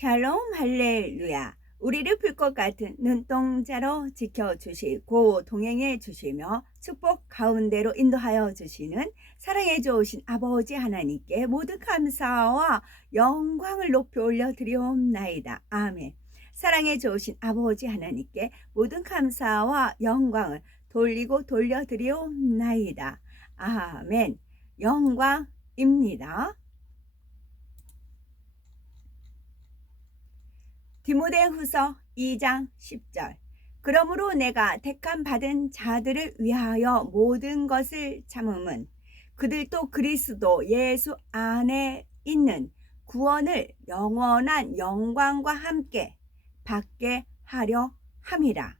샬롬 할렐루야. 우리를 불꽃 같은 눈동자로 지켜주시고 동행해 주시며 축복 가운데로 인도하여 주시는 사랑해 주신 아버지 하나님께 모든 감사와 영광을 높이 올려드리옵나이다. 아멘. 사랑해 주신 아버지 하나님께 모든 감사와 영광을 돌리고 돌려드리옵나이다. 아멘. 영광입니다. 디모데후서 2장 10절. 그러므로 내가 택함 받은 자들을 위하여 모든 것을 참음은 그들도 그리스도 예수 안에 있는 구원을 영원한 영광과 함께 받게 하려 함이라.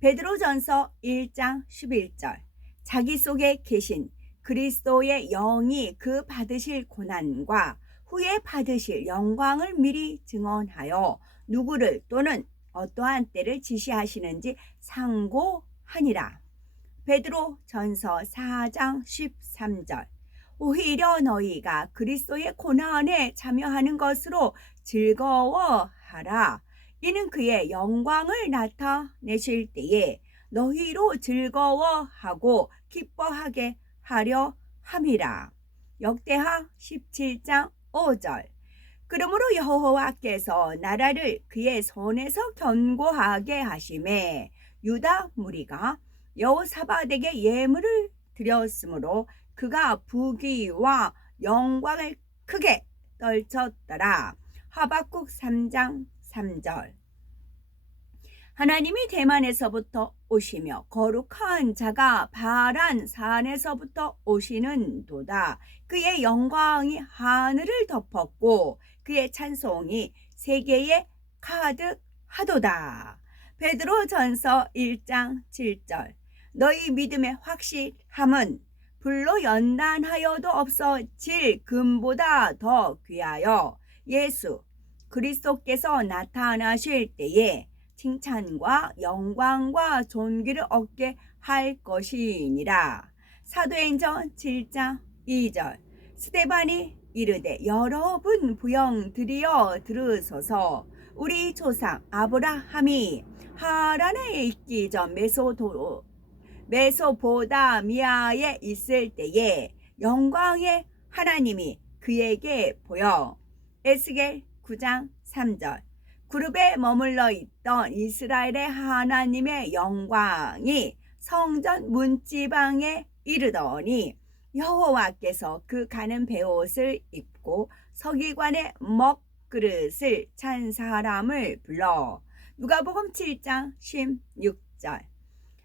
베드로전서 1장 11절. 자기 속에 계신 그리스도의 영이 그 받으실 고난과 후에 받으실 영광을 미리 증언하여 누구를 또는 어떠한 때를 지시하시는지 상고하니라. 베드로 전서 4장 13절. 오히려 너희가 그리스도의 고난에 참여하는 것으로 즐거워하라. 이는 그의 영광을 나타내실 때에 너희로 즐거워하고 기뻐하게 하려 함이라. 역대하 17장 5절. 그러므로 여호와께서 나라를 그의 손에서 견고하게 하심에 유다 무리가 여호사밧에게 예물을 드렸으므로 그가 부귀와 영광을 크게 떨쳤더라. 하박국 3장 3절. 하나님이 대만에서부터 오시며 거룩한 자가 바란 산에서부터 오시는도다. 그의 영광이 하늘을 덮었고 그의 찬송이 세계에 가득하도다. 베드로 전서 1장 7절. 너희 믿음의 확실함은 불로 연단하여도 없어질 금보다 더 귀하여 예수 그리스도께서 나타나실 때에 칭찬과 영광과 존귀를 얻게 할 것이니라. 사도행전 7장 2절. 스데반이 이르되 여러분 부영드리어 들으소서. 우리 조상 아브라함이 하란에 있기 전 메소포다미아에 있을 때에 영광의 하나님이 그에게 보여. 에스겔 9장 3절. 그룹에 머물러 있던 이스라엘의 하나님의 영광이 성전 문지방에 이르더니 여호와께서 그 가는 베옷을 입고 서기관의 먹그릇을 찬 사람을 불러. 누가복음 7장 16절.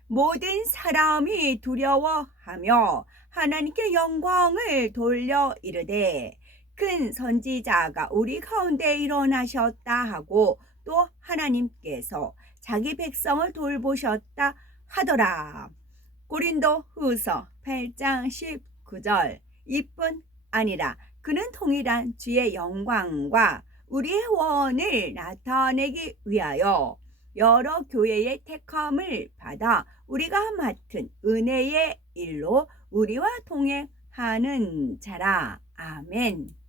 모든 사람이 두려워하며 하나님께 영광을 돌려 이르되 큰 선지자가 우리 가운데 일어나셨다 하고 또 하나님께서 자기 백성을 돌보셨다 하더라. 고린도후서 8장 19절. 이뿐 아니라 그는 동일한 주의 영광과 우리의 원을 나타내기 위하여 여러 교회의 택함을 받아 우리가 맡은 은혜의 일로 우리와 동행하는 자라. 아멘.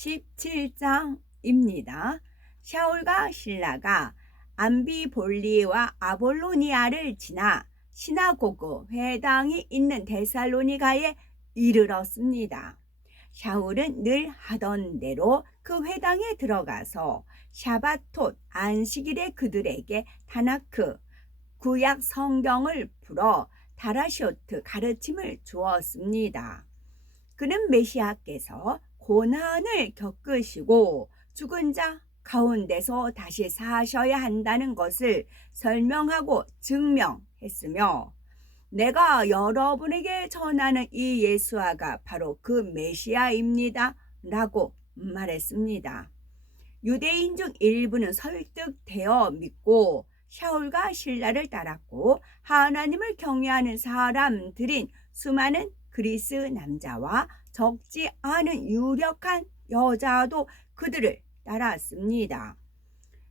17장입니다. 샤울과 실라가 암비볼리와 아볼로니아를 지나 시나고그 회당이 있는 데살로니가에 이르렀습니다. 샤울은 늘 하던 대로 그 회당에 들어가서 샤바톳 안식일에 그들에게 타나크 구약 성경을 풀어 다라쇼트 가르침을 주었습니다. 그는 메시아께서 고난을 겪으시고 죽은 자 가운데서 다시 사셔야 한다는 것을 설명하고 증명했으며 내가 여러분에게 전하는 이 예수아가 바로 그 메시아입니다 라고 말했습니다. 유대인 중 일부는 설득되어 믿고 샤울과 실라를 따랐고 하나님을 경외하는 사람들인 수많은 그리스 남자와 적지 않은 유력한 여자도 그들을 따랐습니다.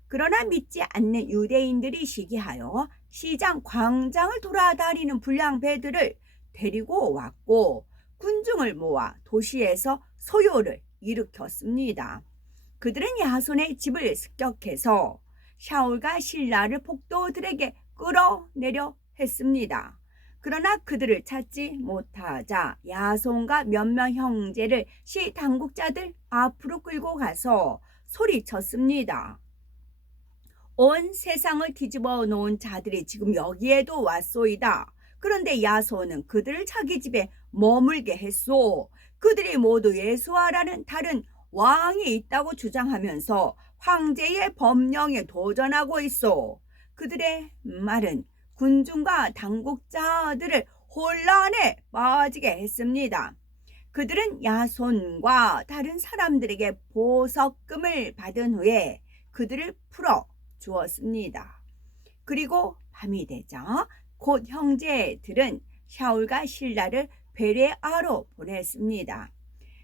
그러나 믿지 않는 유대인들이 시기하여 시장 광장을 돌아다니는 불량배들을 데리고 왔고 군중을 모아 도시에서 소요를 일으켰습니다. 그들은 야손의 집을 습격해서 샤울과 신라를 폭도들에게 끌어내려 했습니다. 그러나 그들을 찾지 못하자 야손과 몇몇 형제를 시 당국자들 앞으로 끌고 가서 소리쳤습니다. 온 세상을 뒤집어 놓은 자들이 지금 여기에도 왔소이다. 그런데 야손은 그들을 자기 집에 머물게 했소. 그들이 모두 예수아라는 다른 왕이 있다고 주장하면서 황제의 법령에 도전하고 있어. 그들의 말은 군중과 당국자들을 혼란에 빠지게 했습니다. 그들은 야손과 다른 사람들에게 보석금을 받은 후에 그들을 풀어 주었습니다. 그리고 밤이 되자 곧 형제들은 샤울과 신라를 베레아로 보냈습니다.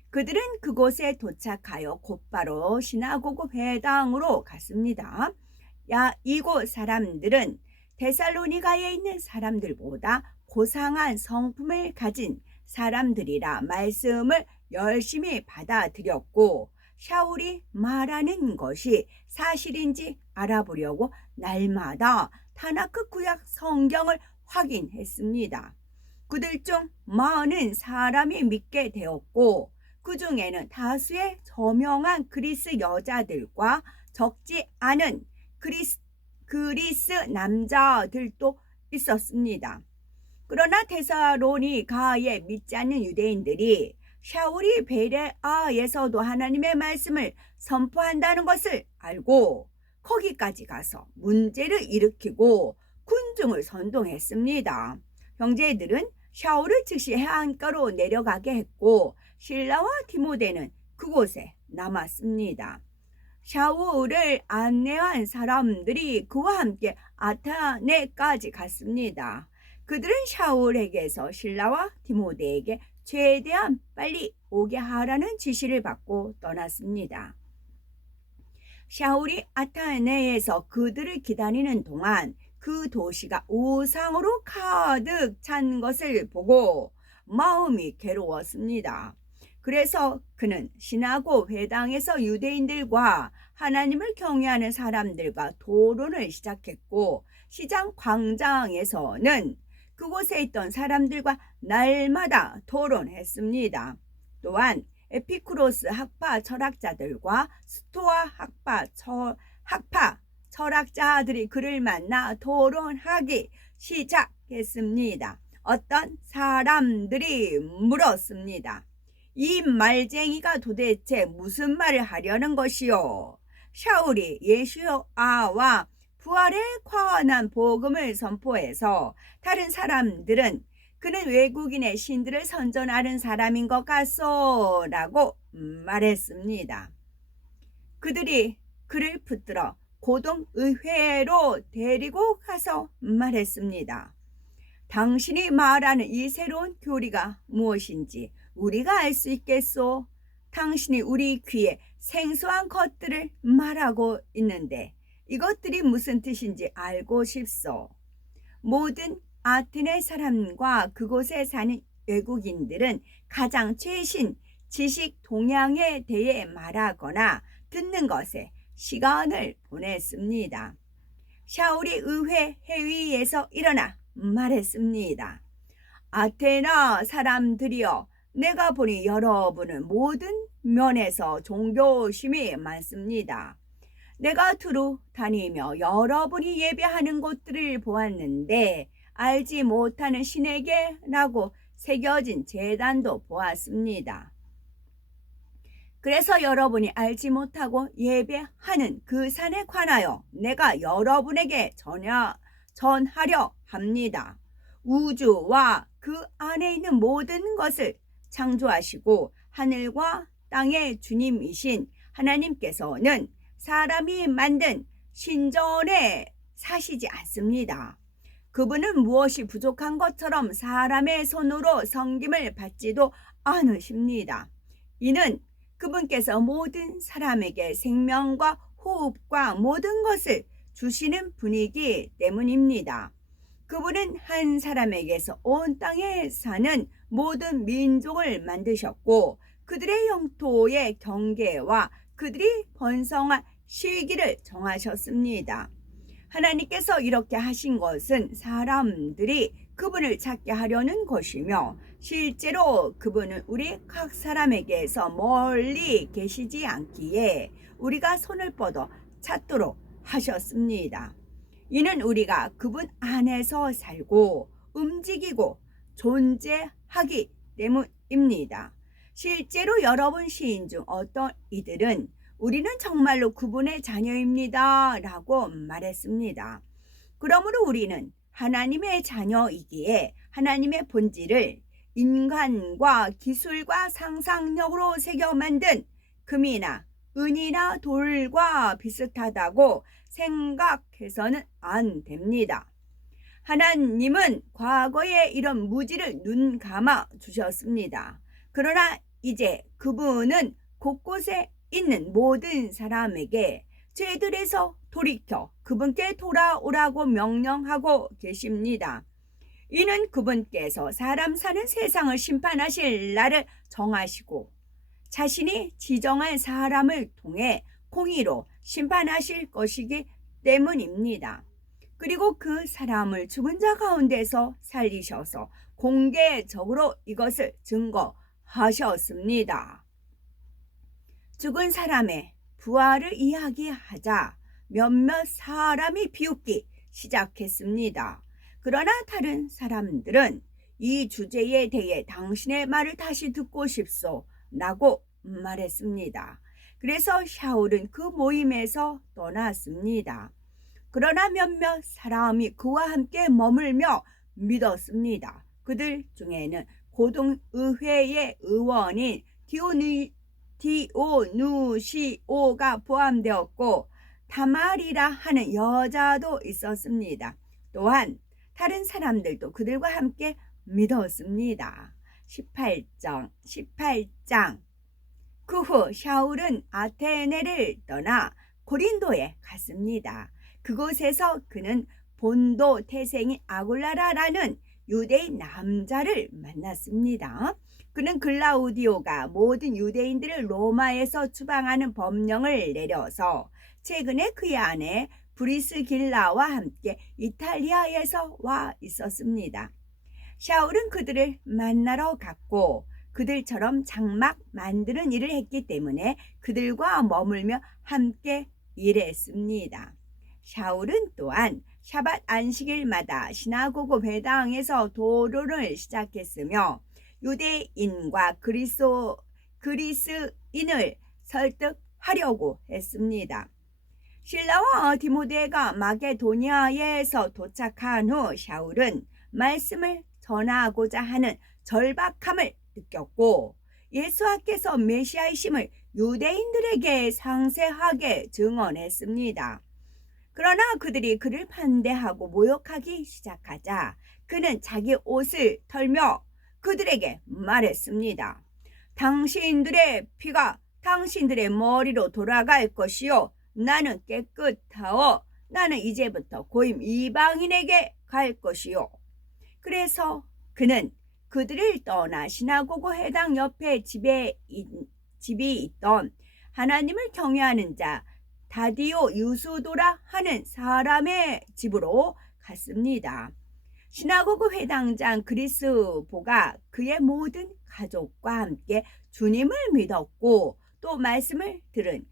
그들은 그곳에 도착하여 곧바로 시나고그 회당으로 갔습니다. 이곳 사람들은 데살로니가에 있는 사람들보다 고상한 성품을 가진 사람들이라 말씀을 열심히 받아들였고 샤울이 말하는 것이 사실인지 알아보려고 날마다 타나크 구약 성경을 확인했습니다. 그들 중 많은 사람이 믿게 되었고 그 중에는 다수의 저명한 그리스 여자들과 적지 않은 그리스 남자들도 있었습니다. 그러나 데살로니가에 믿지 않는 유대인들이 샤울이 베레아에서도 하나님의 말씀을 선포한다는 것을 알고 거기까지 가서 문제를 일으키고 군중을 선동했습니다. 형제들은 샤울을 즉시 해안가로 내려가게 했고 실라와 디모데는 그곳에 남았습니다. 샤울을 안내한 사람들이 그와 함께 아테네까지 갔습니다. 그들은 샤울에게서 실라와 디모데에게 최대한 빨리 오게 하라는 지시를 받고 떠났습니다. 샤울이 아테네에서 그들을 기다리는 동안 그 도시가 우상으로 가득 찬 것을 보고 마음이 괴로웠습니다. 그래서 그는 시나고 회당에서 유대인들과 하나님을 경외하는 사람들과 토론을 시작했고 시장 광장에서는 그곳에 있던 사람들과 날마다 토론했습니다. 또한 에피쿠로스 학파 철학자들과 스토아 학파 철학자들이 그를 만나 토론하기 시작했습니다. 어떤 사람들이 물었습니다. 이 말쟁이가 도대체 무슨 말을 하려는 것이요? 샤울이 예수아와 부활에 관한 복음을 선포해서 다른 사람들은 그는 외국인의 신들을 선전하는 사람인 것 같소 라고 말했습니다. 그들이 그를 붙들어 고등의회로 데리고 가서 말했습니다. 당신이 말하는 이 새로운 교리가 무엇인지 우리가 알 수 있겠소? 당신이 우리 귀에 생소한 것들을 말하고 있는데 이것들이 무슨 뜻인지 알고 싶소. 모든 아테네 사람과 그곳에 사는 외국인들은 가장 최신 지식 동향에 대해 말하거나 듣는 것에 시간을 보냈습니다. 샤울이 의회 회의에서 일어나 말했습니다. 아테나 사람들이여, 내가 보니 여러분은 모든 면에서 종교심이 많습니다. 내가 두루 다니며 여러분이 예배하는 곳들을 보았는데 알지 못하는 신에게라고 새겨진 제단도 보았습니다. 그래서 여러분이 알지 못하고 예배하는 그 산에 관하여 내가 여러분에게 전하려 합니다. 우주와 그 안에 있는 모든 것을 창조하시고 하늘과 땅의 주님이신 하나님께서는 사람이 만든 신전에 사시지 않습니다. 그분은 무엇이 부족한 것처럼 사람의 손으로 섬김을 받지도 않으십니다. 이는 그분께서 모든 사람에게 생명과 호흡과 모든 것을 주시는 분이기 때문입니다. 그분은 한 사람에게서 온 땅에 사는 모든 민족을 만드셨고 그들의 영토의 경계와 그들이 번성할 시기를 정하셨습니다. 하나님께서 이렇게 하신 것은 사람들이 그분을 찾게 하려는 것이며 실제로 그분은 우리 각 사람에게서 멀리 계시지 않기에 우리가 손을 뻗어 찾도록 하셨습니다. 이는 우리가 그분 안에서 살고 움직이고 존재하기 때문입니다. 실제로 여러분 시인 중 어떤 이들은 우리는 정말로 그분의 자녀입니다 라고 말했습니다. 그러므로 우리는 하나님의 자녀이기에 하나님의 본질을 인간과 기술과 상상력으로 새겨 만든 금이나 은이나 돌과 비슷하다고 생각해서는 안 됩니다. 하나님은 과거에 이런 무지를 눈 감아 주셨습니다. 그러나 이제 그분은 곳곳에 있는 모든 사람에게 죄들에서 돌이켜 그분께 돌아오라고 명령하고 계십니다. 이는 그분께서 사람 사는 세상을 심판하실 날을 정하시고 자신이 지정한 사람을 통해 공의로 심판하실 것이기 때문입니다. 그리고 그 사람을 죽은 자 가운데서 살리셔서 공개적으로 이것을 증거하셨습니다. 죽은 사람의 부활을 이야기하자 몇몇 사람이 비웃기 시작했습니다. 그러나 다른 사람들은 이 주제에 대해 당신의 말을 다시 듣고 싶소 라고 말했습니다. 그래서 샤울은 그 모임에서 떠났습니다. 그러나 몇몇 사람이 그와 함께 머물며 믿었습니다. 그들 중에는 고등의회의 의원인 디오누시오가 포함되었고 다말이라 하는 여자도 있었습니다. 또한 다른 사람들도 그들과 함께 믿었습니다. 18장 그 후 샤울은 아테네를 떠나 고린도에 갔습니다. 그곳에서 그는 본도 태생인 아굴라라라는 유대인 남자를 만났습니다. 그는 글라우디오가 모든 유대인들을 로마에서 추방하는 법령을 내려서 최근에 그의 아내 브리스길라와 함께 이탈리아에서 와 있었습니다. 샤울은 그들을 만나러 갔고 그들처럼 장막 만드는 일을 했기 때문에 그들과 머물며 함께 일했습니다. 샤울은 또한 샤밧 안식일마다 시나고그 회당에서 도론을 시작했으며 유대인과 그리스인을 설득하려고 했습니다. 실라와 디모데가 마게도니아에서 도착한 후 샤울은 말씀을 전하고자 하는 절박함을 느꼈고 예수께서 메시아이심을 유대인들에게 상세하게 증언했습니다. 그러나 그들이 그를 반대하고 모욕하기 시작하자 그는 자기 옷을 털며 그들에게 말했습니다. 당신들의 피가 당신들의 머리로 돌아갈 것이요 나는 깨끗하오. 나는 이제부터 고임 이방인에게 갈 것이요. 그래서 그는 그들을 떠나 시나고그 회당 옆에 집이 있던 하나님을 경외하는 자 다디오 유수도라 하는 사람의 집으로 갔습니다. 시나고그 회당장 그리스보가 그의 모든 가족과 함께 주님을 믿었고 또 말씀을 들은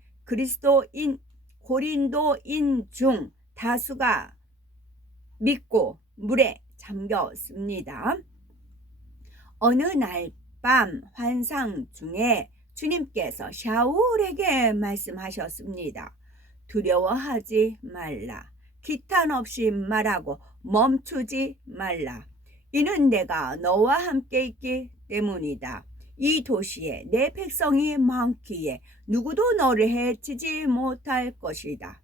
고린도인 중 다수가 믿고 물에 잠겼습니다. 어느 날 밤 환상 중에 주님께서 샤울에게 말씀하셨습니다. 두려워하지 말라. 기탄 없이 말하고 멈추지 말라. 이는 내가 너와 함께 있기 때문이다. 이 도시에 내 백성이 많기에 누구도 너를 해치지 못할 것이다.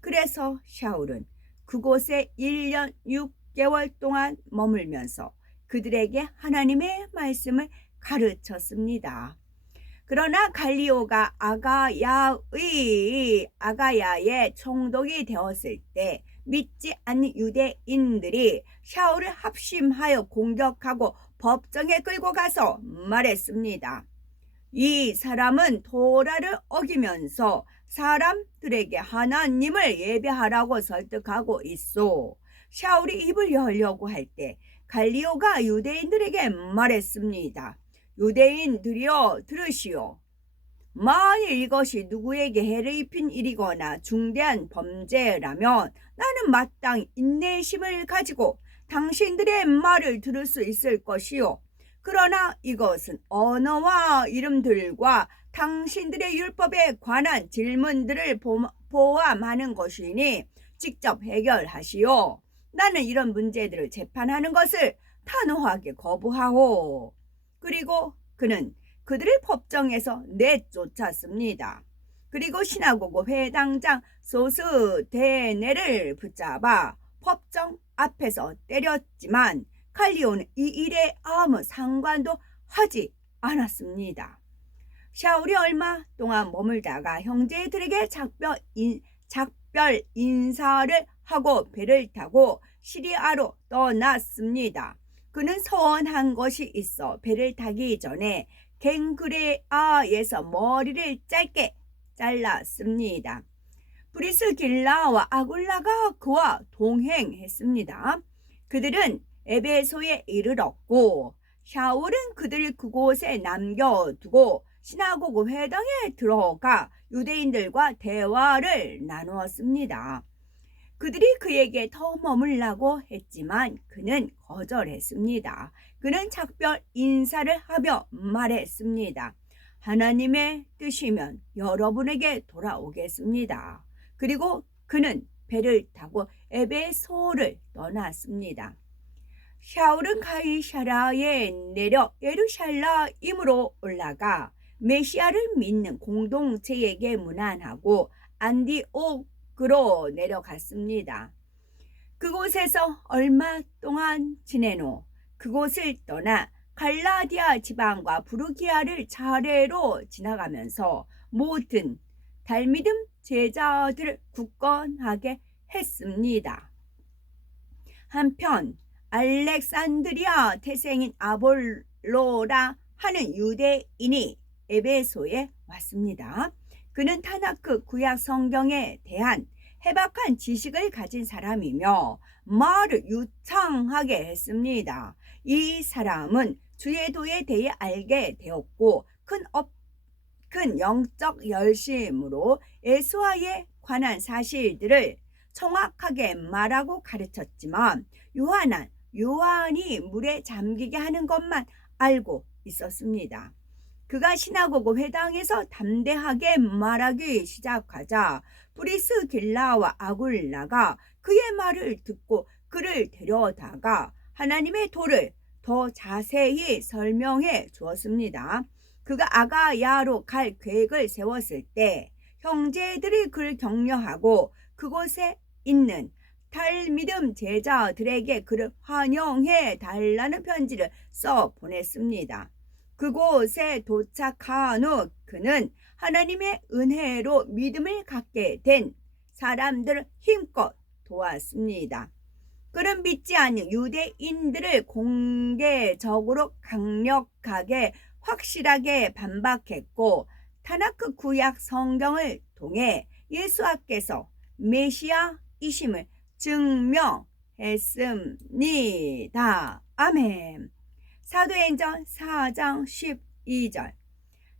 그래서 샤울은 그곳에 1년 6개월 동안 머물면서 그들에게 하나님의 말씀을 가르쳤습니다. 그러나 갈리오가 아가야의 총독이 되었을 때 믿지 않는 유대인들이 샤울을 합심하여 공격하고 법정에 끌고 가서 말했습니다. 이 사람은 토라를 어기면서 사람들에게 하나님을 예배하라고 설득하고 있어. 샤울이 입을 열려고 할 때 갈리오가 유대인들에게 말했습니다. 유대인들이여 들으시오. 만일 이것이 누구에게 해를 입힌 일이거나 중대한 범죄라면 나는 마땅히 인내심을 가지고 당신들의 말을 들을 수 있을 것이요. 그러나 이것은 언어와 이름들과 당신들의 율법에 관한 질문들을 포함하는 것이니 직접 해결하시오. 나는 이런 문제들을 재판하는 것을 단호하게 거부하오. 그리고 그는 그들을 법정에서 내쫓았습니다. 그리고 시나고그 회당장 소스데네를 붙잡아 법정 앞에서 때렸지만 갈리오는 이 일에 아무 상관도 하지 않았습니다. 샤울이 얼마 동안 머물다가 형제들에게 작별 인사를 하고 배를 타고 시리아로 떠났습니다. 그는 서원한 것이 있어 배를 타기 전에 갱그레아에서 머리를 짧게 잘랐습니다. 브리스길라와 아굴라가 그와 동행했습니다. 그들은 에베소에 이르렀고 샤울은 그들을 그곳에 남겨두고 시나고그 회당에 들어가 유대인들과 대화를 나누었습니다. 그들이 그에게 더 머물라고 했지만 그는 거절했습니다. 그는 작별 인사를 하며 말했습니다. 하나님의 뜻이면 여러분에게 돌아오겠습니다. 그리고 그는 배를 타고 에베소를 떠났습니다. 샤울은 가이사랴에 내려 예루살렘으로 올라가 메시아를 믿는 공동체에게 문안하고 안디옥으로 내려갔습니다. 그곳에서 얼마 동안 지낸 후 그곳을 떠나 갈라디아 지방과 부르기아를 차례로 지나가면서 모든 달믿음 제자들을 굳건하게 했습니다. 한편 알렉산드리아 태생인 아볼로라 하는 유대인이 에베소에 왔습니다. 그는 타나크 구약 성경에 대한 해박한 지식을 가진 사람이며 말을 유창하게 했습니다. 이 사람은 주의 도에 대해 알게 되었고 큰 영적 열심으로 예수와에 관한 사실들을 정확하게 말하고 가르쳤지만 요한이 물에 잠기게 하는 것만 알고 있었습니다. 그가 시나고그 회당에서 담대하게 말하기 시작하자 브리스길라와 아굴라가 그의 말을 듣고 그를 데려다가 하나님의 도를 더 자세히 설명해 주었습니다. 그가 아가야로 갈 계획을 세웠을 때 형제들이 그를 격려하고 그곳에 있는 달미듬 제자들에게 그를 환영해 달라는 편지를 써 보냈습니다. 그곳에 도착한 후 그는 하나님의 은혜로 믿음을 갖게 된 사람들을 힘껏 도왔습니다. 그는 믿지 않는 유대인들을 공개적으로 강력하게 확실하게 반박했고 타나크 구약 성경을 통해 예수께서 메시아이심을 증명했습니다. 아멘. 사도행전 4장 12절.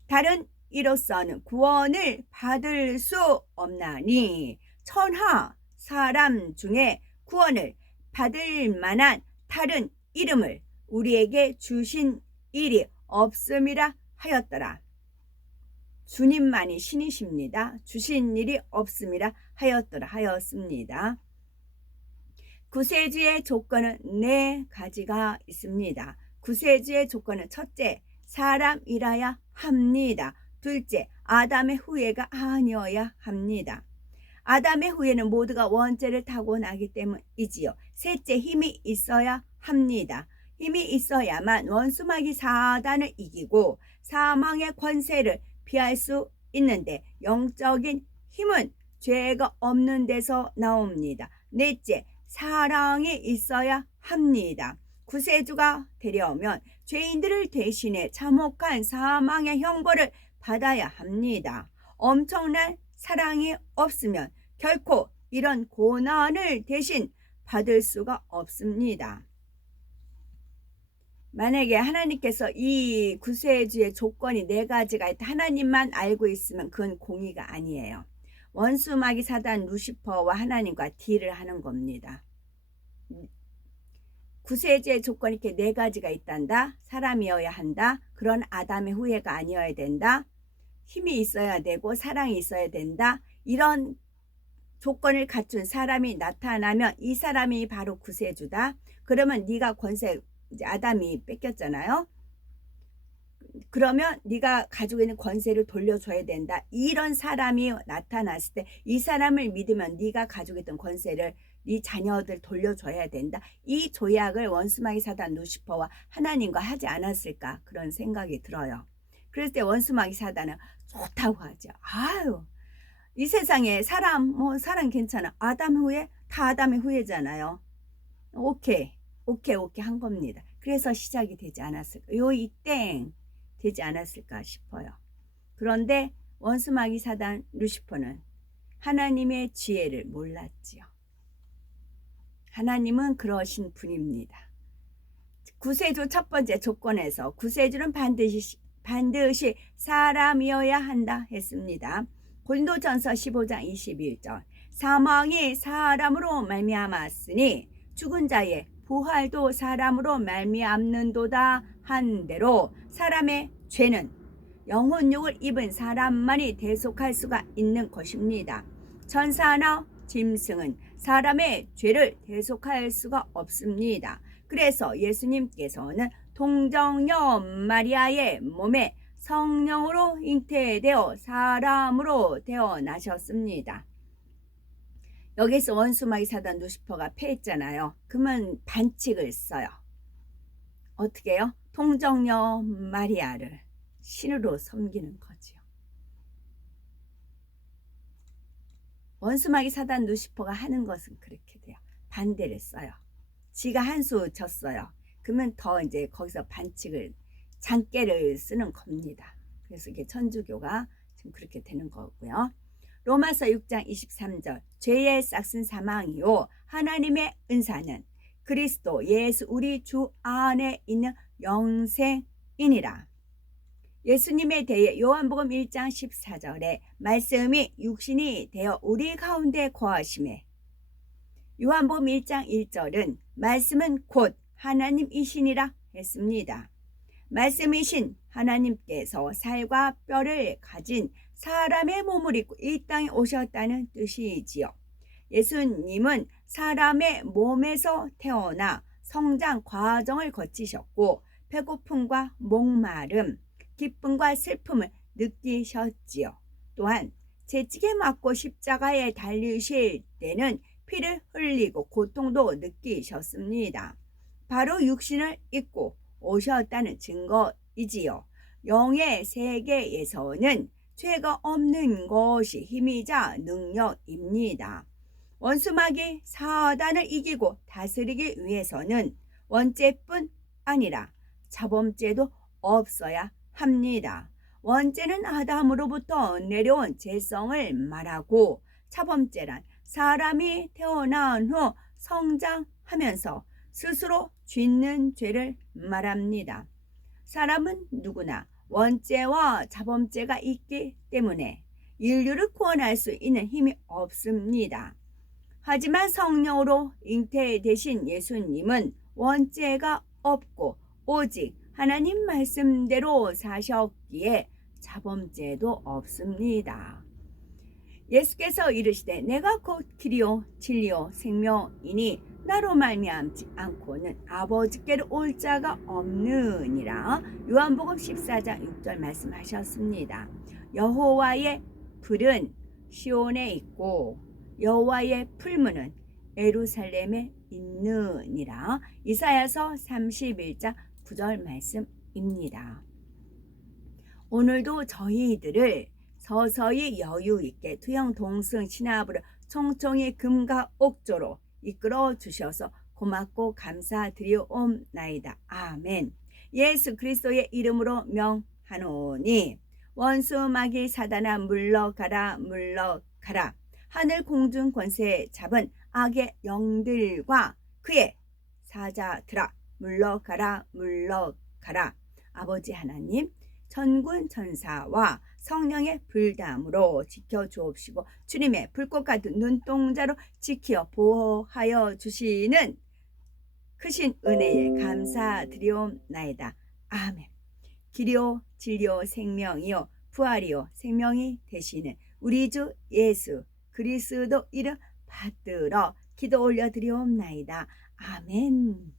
다른 이로서는 구원을 받을 수 없나니 천하 사람 중에 구원을 받을 만한 다른 이름을 우리에게 주신 일이 없음이라 하였더라. 주님만이 신이십니다. 주신 일이 없음이라 하였더라 하였습니다. 구세주의 조건은 4가지가 있습니다. 구세주의 조건은 첫째, 사람이라야 합니다. 둘째, 아담의 후예가 아니어야 합니다. 아담의 후예는 모두가 원죄를 타고나기 때문이지요. 셋째, 힘이 있어야 합니다. 힘이 있어야만 원수마귀 사단을 이기고 사망의 권세를 피할 수 있는데 영적인 힘은 죄가 없는 데서 나옵니다. 넷째, 사랑이 있어야 합니다. 구세주가 데려오면 죄인들을 대신해 참혹한 사망의 형벌을 받아야 합니다. 엄청난 사랑이 없으면 결코 이런 고난을 대신 받을 수가 없습니다. 만약에 하나님께서 이 구세주의 조건이 4가지가 있다, 하나님만 알고 있으면 그건 공의가 아니에요. 원수 마귀 사단 루시퍼와 하나님과 딜을 하는 겁니다. 구세주의 조건이 이렇게 4가지가 있단다. 사람이어야 한다. 그런 아담의 후예가 아니어야 된다. 힘이 있어야 되고 사랑이 있어야 된다. 이런 조건을 갖춘 사람이 나타나면 이 사람이 바로 구세주다. 그러면 네가 권세, 이제 아담이 뺏겼잖아요. 그러면 네가 가지고 있는 권세를 돌려줘야 된다. 이런 사람이 나타났을 때 이 사람을 믿으면 네가 가지고 있던 권세를 네 자녀들 돌려줘야 된다. 이 조약을 원수마귀 사단 루시퍼와 하나님과 하지 않았을까, 그런 생각이 들어요. 그럴 때 원수마귀 사단은 좋다고 하죠. 아유, 이 세상에 사람 괜찮아. 아담 후예? 다 아담의 후예잖아요. 오케이 한 겁니다. 그래서 시작이 되지 않았을까, 땡 되지 않았을까 싶어요. 그런데 원수마귀 사단 루시퍼는 하나님의 지혜를 몰랐지요. 하나님은 그러신 분입니다. 구세주 첫 번째 조건에서 구세주는 반드시 사람이어야 한다 했습니다. 고린도전서 15장 21절, 사망이 사람으로 말미암았으니 죽은 자의 부활도 사람으로 말미암는도다 한대로 사람의 죄는 영혼육을 입은 사람만이 대속할 수가 있는 것입니다. 천사나 짐승은 사람의 죄를 대속할 수가 없습니다. 그래서 예수님께서는 동정녀 마리아의 몸에 성령으로 잉태되어 사람으로 태어나셨습니다. 여기서 원수마귀 사단 루시퍼가 패했잖아요. 그러면 반칙을 써요. 어떻게 해요? 동정녀 마리아를 신으로 섬기는 거지요. 원수마귀 사단 루시퍼가 하는 것은 그렇게 돼요. 반대를 써요. 지가 한 수 졌어요. 그러면 더 이제 거기서 반칙을, 장깨를 쓰는 겁니다. 그래서 이게 천주교가 지금 그렇게 되는 거고요. 로마서 6장 23절, 죄의 싹은 사망이요 하나님의 은사는 그리스도 예수 우리 주 안에 있는 영생이니라. 예수님에 대해 요한복음 1장 14절에 말씀이 육신이 되어 우리 가운데 거하심에, 요한복음 1장 1절은 말씀은 곧 하나님이시니라 했습니다. 말씀이신 하나님께서 살과 뼈를 가진 사람의 몸을 입고 이 땅에 오셨다는 뜻이지요. 예수님은 사람의 몸에서 태어나 성장 과정을 거치셨고 배고픔과 목마름, 기쁨과 슬픔을 느끼셨지요. 또한 채찍에 맞고 십자가에 달리실 때는 피를 흘리고 고통도 느끼셨습니다. 바로 육신을 입고 오셨다는 증거이지요. 영의 세계에서는 죄가 없는 것이 힘이자 능력입니다. 원수마귀 사단을 이기고 다스리기 위해서는 원죄뿐 아니라 자범죄도 없어야 합니다. 원죄는 아담으로부터 내려온 죄성을 말하고, 자범죄란 사람이 태어난 후 성장하면서 스스로 짓는 죄를 말합니다. 사람은 누구나 원죄와 자범죄가 있기 때문에 인류를 구원할 수 있는 힘이 없습니다. 하지만 성령으로 잉태되신 예수님은 원죄가 없고 오직 하나님 말씀대로 사셨기에 자범죄도 없습니다. 예수께서 이르시되 내가 곧 길이요 진리요 생명이니 나로 말미암지 않고는 아버지께로 올 자가 없느니라. 요한복음 14장 6절 말씀하셨습니다. 여호와의 불은 시온에 있고 여호와의 풀무는 예루살렘에 있느니라. 이사야서 31장 9절 말씀입니다. 오늘도 저희들을 서서히 여유 있게 투영 동승 신화부를 총총히 금과 옥조로 이끌어 주셔서 고맙고 감사드리옵나이다. 아멘. 예수 그리스도의 이름으로 명하노니 원수 마귀 사단아 물러가라 물러가라. 하늘 공중 권세 잡은 악의 영들과 그의 사자들아 물러가라 물러가라. 아버지 하나님 천군 천사와 성령의 불담으로 지켜주옵시고 주님의 불꽃 같은 눈동자로 지켜 보호하여 주시는 크신 은혜에 감사드리옵나이다. 아멘. 길이요 진리요 생명이요 부활이요 생명이 되시는 우리 주 예수 그리스도 이름 받들어 기도 올려드리옵나이다. 아멘.